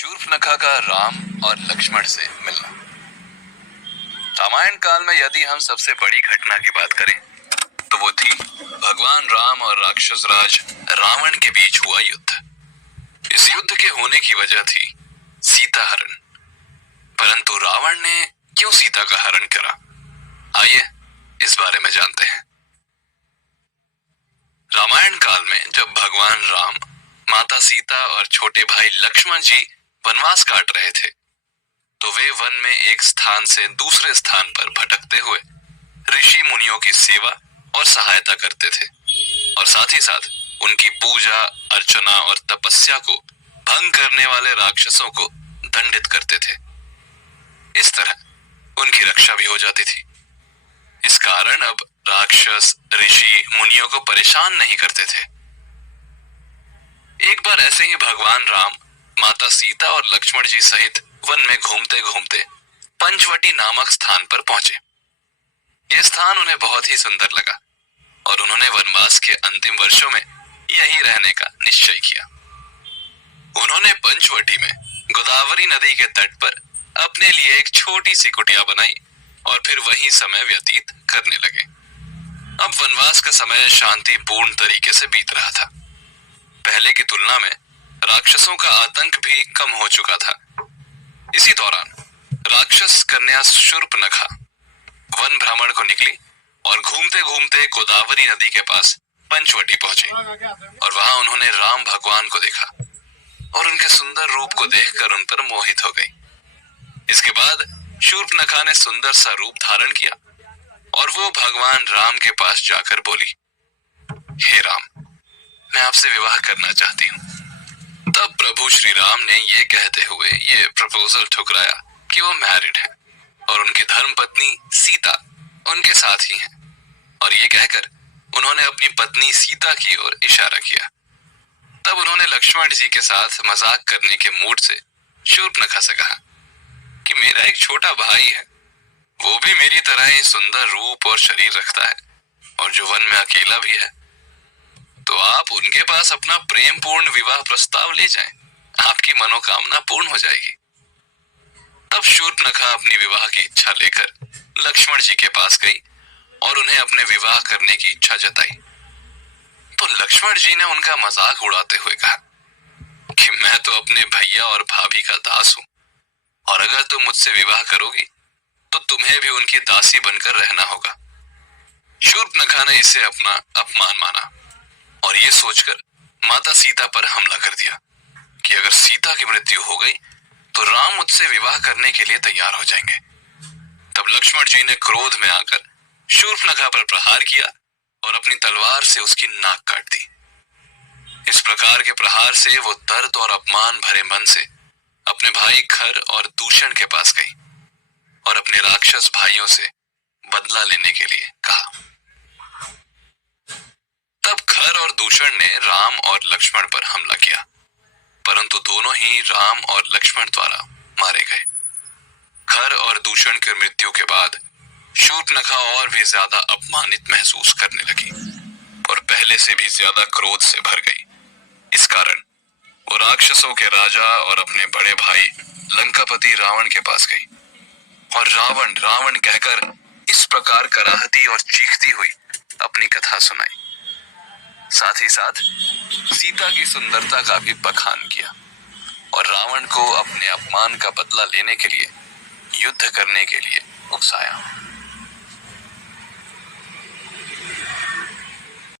शूर्पणखा का राम और लक्ष्मण से मिलना। रामायण काल में यदि हम सबसे बड़ी घटना की बात करें तो वो थी भगवान राम और राक्षस राज रावण के बीच हुआ युद्ध। इस युद्ध के होने की वजह थी सीता हरण। परंतु रावण ने क्यों सीता का हरण करा, आइए इस बारे में जानते हैं। रामायण काल में जब भगवान राम, माता सीता और छोटे भाई लक्ष्मण जी वनवास काट रहे थे तो वे वन में एक स्थान से दूसरे स्थान पर भटकते हुए ऋषि मुनियों की सेवा और सहायता करते थे और साथ ही साथ उनकी पूजा अर्चना और तपस्या को भंग करने वाले राक्षसों को दंडित करते थे। इस तरह उनकी रक्षा भी हो जाती थी। इस कारण अब राक्षस ऋषि मुनियों को परेशान नहीं करते थे। एक बार ऐसे ही भगवान राम, माता सीता और लक्ष्मण जी सहित वन में घूमते घूमते पंचवटी नामक स्थान पर पहुंचे। यह स्थान उन्हें बहुत ही सुंदर लगा और उन्होंने वनवास के अंतिम वर्षों में यहीं रहने का निश्चय किया। उन्होंने पंचवटी में गोदावरी नदी के तट पर अपने लिए एक छोटी सी कुटिया बनाई और फिर वहीं समय व्यतीत करने लगे। अब वनवास का समय शांतिपूर्ण तरीके से बीत रहा था। पहले की तुलना में राक्षसों का आतंक भी कम हो चुका था। इसी दौरान राक्षस कन्या शूर्पणखा वन भ्रमण को निकली और घूमते घूमते गोदावरी नदी के पास पंचवटी पहुंची और वहां उन्होंने राम भगवान को देखा और उनके सुंदर रूप को देखकर उन पर मोहित हो गई। इसके बाद शूर्पणखा ने सुंदर सा रूप धारण किया और वो भगवान राम के पास जाकर बोली, हे राम, मैं आपसे विवाह करना चाहती हूँ। तब प्रभु श्री राम ने ये कहते हुए ये प्रपोजल ठुकराया कि वो मैरिड है और उनकी धर्मपत्नी सीता उनके साथ ही है और ये कहकर उन्होंने अपनी पत्नी सीता की ओर इशारा किया। तब उन्होंने लक्ष्मण जी के साथ मजाक करने के मूड से शूर्पणखा से कहा कि मेरा एक छोटा भाई है, वो भी मेरी तरह ही सुंदर रूप और शरीर रखता है और जो वन में अकेला भी है, तो आप उनके पास अपना प्रेम पूर्ण विवाह प्रस्ताव ले जाएं, आपकी मनोकामना पूर्ण हो जाएगी। तब शूर्पणखा अपनी विवाह की इच्छा लेकर लक्ष्मण जी के पास गई और उन्हें अपने विवाह करने की इच्छा जताई। तो लक्ष्मण जी ने उनका मजाक उड़ाते हुए कहा कि मैं तो अपने भैया और भाभी का दास हूं और अगर तुम मुझसे विवाह करोगी तो तुम्हें भी उनकी दासी बनकर रहना होगा। शूर्पणखा ने इसे अपना अपमान माना और ये सोचकर माता सीता पर हमला कर दिया कि अगर सीता की मृत्यु हो गई तो राम मुझसे विवाह करने के लिए तैयार हो जाएंगे। तब लक्ष्मण जी ने क्रोध में आकर शूर्पणखा पर प्रहार किया और अपनी तलवार से उसकी नाक काट दी। इस प्रकार के प्रहार से वो दर्द और अपमान भरे मन से अपने भाई खर और दूषण के पास गई और अपने राक्षस भाइयों से बदला लेने के लिए कहा। तब खर और दूषण ने राम और लक्ष्मण पर हमला किया, परंतु दोनों ही राम और लक्ष्मण द्वारा मारे गए। खर और दूषण की मृत्यु के बाद शूर्पणखा और भी ज्यादा अपमानित महसूस करने लगी और पहले से भी ज्यादा क्रोध से भर गई। इस कारण वो राक्षसों के राजा और अपने बड़े भाई लंकापति रावण के पास गई और रावण रावण कहकर इस प्रकार कराहती और चीखती हुई अपनी कथा सुनाई। साथ ही साथ सीता की सुंदरता का भी बखान किया और रावण को अपने अपमान का बदला लेने के लिए युद्ध करने के लिए उकसाया।